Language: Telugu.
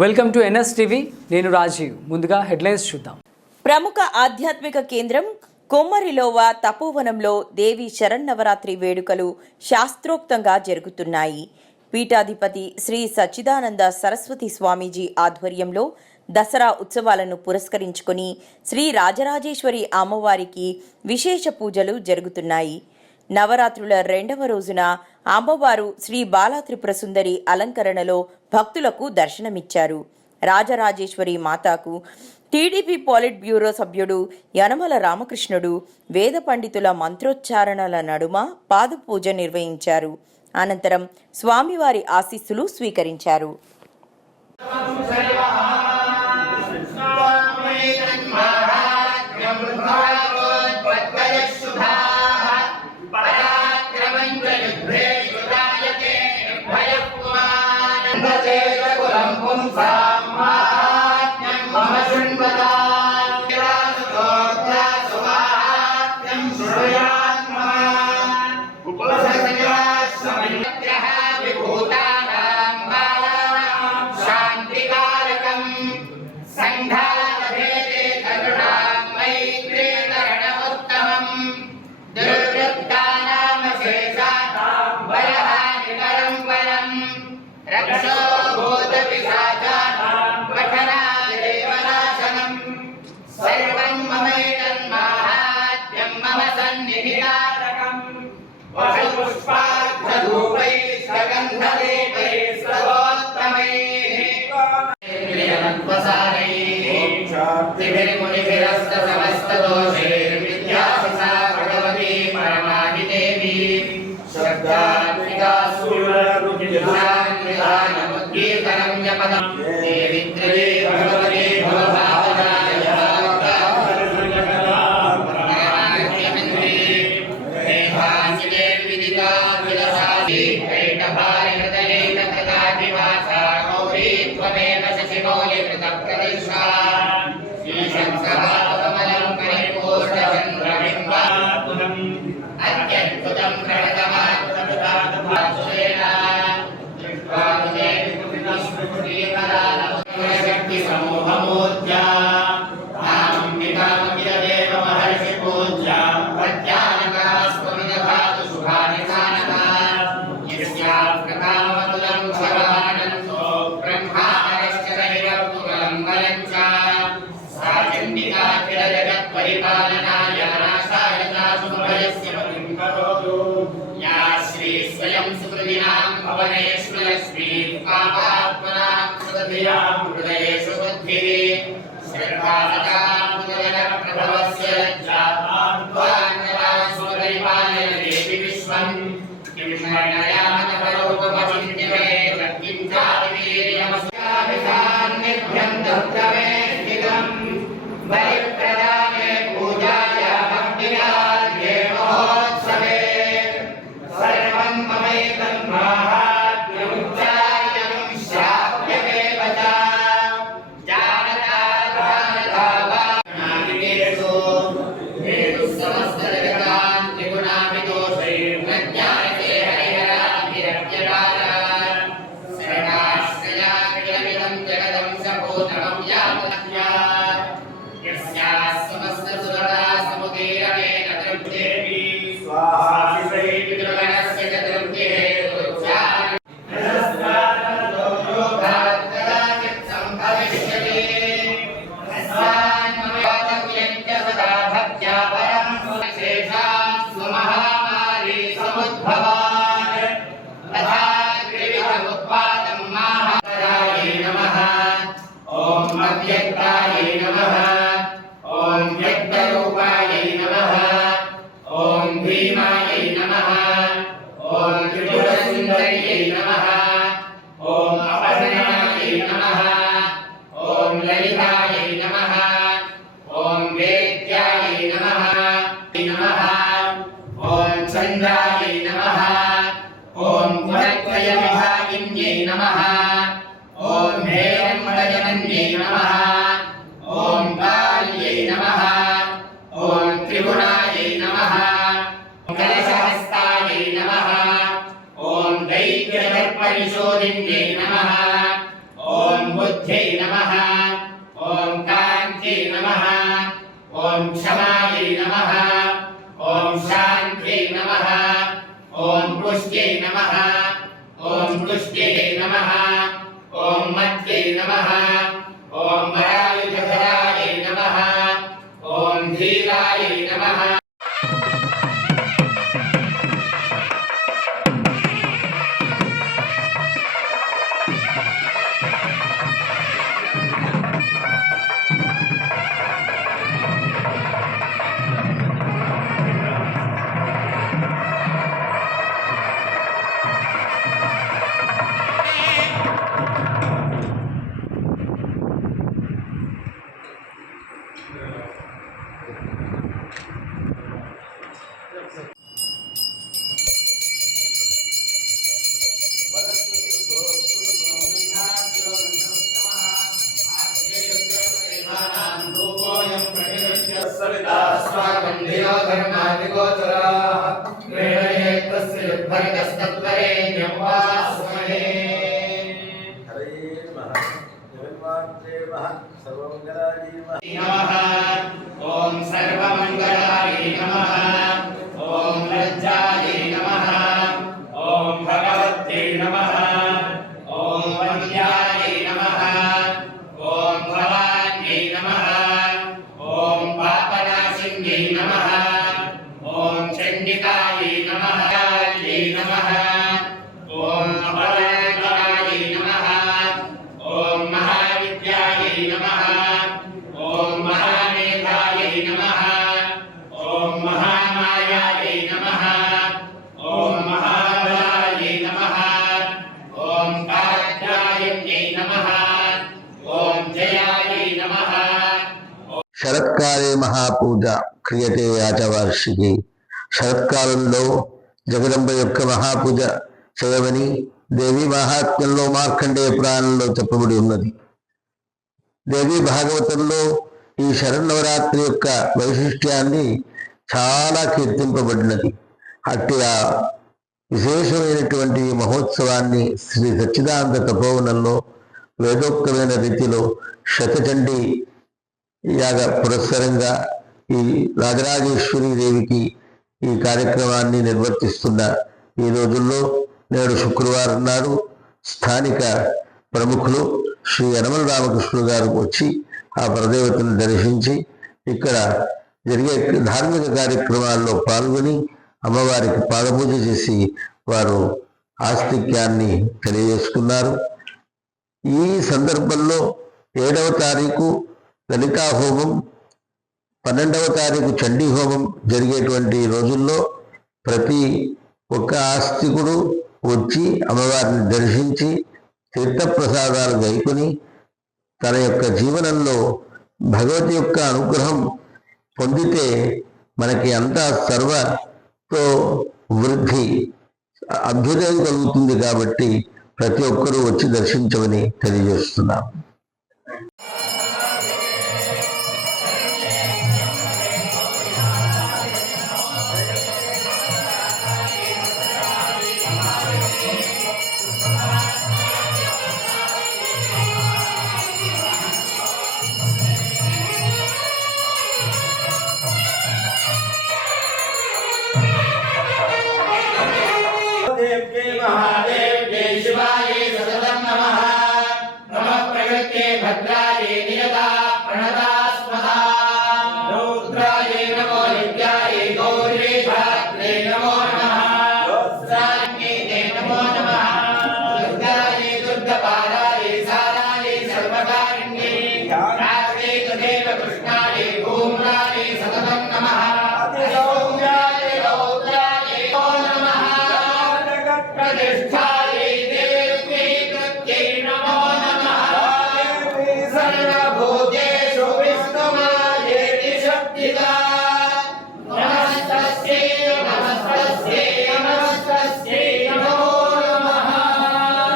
Welcome to NS TV. నేను రాజీవ్. ముందుగా హెడ్లైన్స్ చూద్దాం. ప్రముఖ ఆధ్యాత్మిక కేంద్రం కొమ్మరిలోవా తపోవనంలో దేవి శరన్నవరాత్రి వేడుకలు శాస్త్రోక్తంగా జరుగుతున్నాయి. పీఠాధిపతి శ్రీ సచ్చిదానంద సరస్వతి స్వామీజీ ఆధ్వర్యంలో దసరా ఉత్సవాలను పురస్కరించుకుని శ్రీ రాజరాజేశ్వరి అమ్మవారికి విశేష పూజలు జరుగుతున్నాయి. నవరాత్రుల రెండవ రోజున అమ్మవారు శ్రీ బాలాత్రిపుర సుందరి అలంకరణలో భక్తులకు దర్శనమిచ్చారు. రాజరాజేశ్వరి మాతాకు టీడీపీ పాలిట్ బ్యూరో సభ్యుడు యనమల రామకృష్ణుడు వేద పండితుల మంత్రోచ్చారణల నడుమ పాదపూజ నిర్వహించారు. అనంతరం స్వామివారి ఆశీస్సులు స్వీకరించారు. परिशोधिन्ये नमः। ओम बुद्ध बुद्ध्यै नमः ॐ कान्त्यै नमः ॐ क्षमायै नमः ॐ शान्त्यै नमः ॐ पुष्ट्यै नमः ॐ तुष्ट्यै नमः ॐ मत्यै नमः ॐ वरायुधरायै नमः ॐ धीरायै नमः। ओम सर्वमंगलाय नमः ओम लज्जाय नमः ओम भगवत्यै नमः ओम वन्द्याय नमः ओम भवान्यै नमः ओम पापनाशिन्यै नमः ओम चण्डिकाय नमः नमः ओम अपराजिताय नमः ओम महाविद्याय नमः ओम महामेधाय नमः ओम महामायाय नमः ओम महाबलाय नमः ओम कात्यायन्यै नमः ओम जयाय नमः। శరత్కాలే మహాపూజ క్రియతే యాచవార్షికి. శరత్కాలంలో జగదంబ యొక్క మహాపూజ చేయమని దేవి మహాత్మ్యంలో మార్కండేయ పురాణంలో చెప్పబడి ఉన్నది. దేవి భాగవతంలో ఈ శరన్నవరాత్రి యొక్క వైశిష్ట్యాన్ని చాలా కీర్తింపబడినది. అట్టి ఆ విశేషమైనటువంటి మహోత్సవాన్ని శ్రీ సచ్చిదానంద తపోవనంలో వేదోక్తమైన రీతిలో శతచండీ యాగ పురస్సరంగా ఈ రాజరాజేశ్వరి దేవికి ఈ కార్యక్రమాన్ని నిర్వర్తిస్తున్న ఈ రోజుల్లో నేడు శుక్రవారం నాడు స్థానిక ప్రముఖులు శ్రీ యనమల రామకృష్ణుడు గారు వచ్చి ఆ పరదేవతను దర్శించి ఇక్కడ జరిగే ధార్మిక కార్యక్రమాల్లో పాల్గొని అమ్మవారికి పాదపూజ చేసి వారు ఆస్తిక్యాన్ని తెలియజేసుకున్నారు. ఈ సందర్భంలో 7వ తారీఖు లలితా హోమం, 12వ తారీఖు చండీ హోమం జరిగేటువంటి రోజుల్లో ప్రతి ఒక్క ఆస్తికుడు వచ్చి అమ్మవారిని దర్శించి తీర్థప్రసాదాలు గైకొని తన యొక్క జీవనంలో భగవతి యొక్క అనుగ్రహం పొందితే మనకి అంతా సర్వతో వృద్ధి అభ్యుదయం కలుగుతుంది. కాబట్టి ప్రతి ఒక్కరూ వచ్చి దర్శించమని తెలియజేస్తున్నాం. महादेव्यै शिवायै सततं नमः नमः प्रकृत्यै भद्रायै नियता प्रणतास्मदा रौद्रायै नमो नित्यायै गौर्यै धात्र्यै नमो नमः सान्यै नमो नमः दुर्गायै दुर्गपालायै सारायै सर्वकारिण्यै रात्रै तदेव कृष्णायै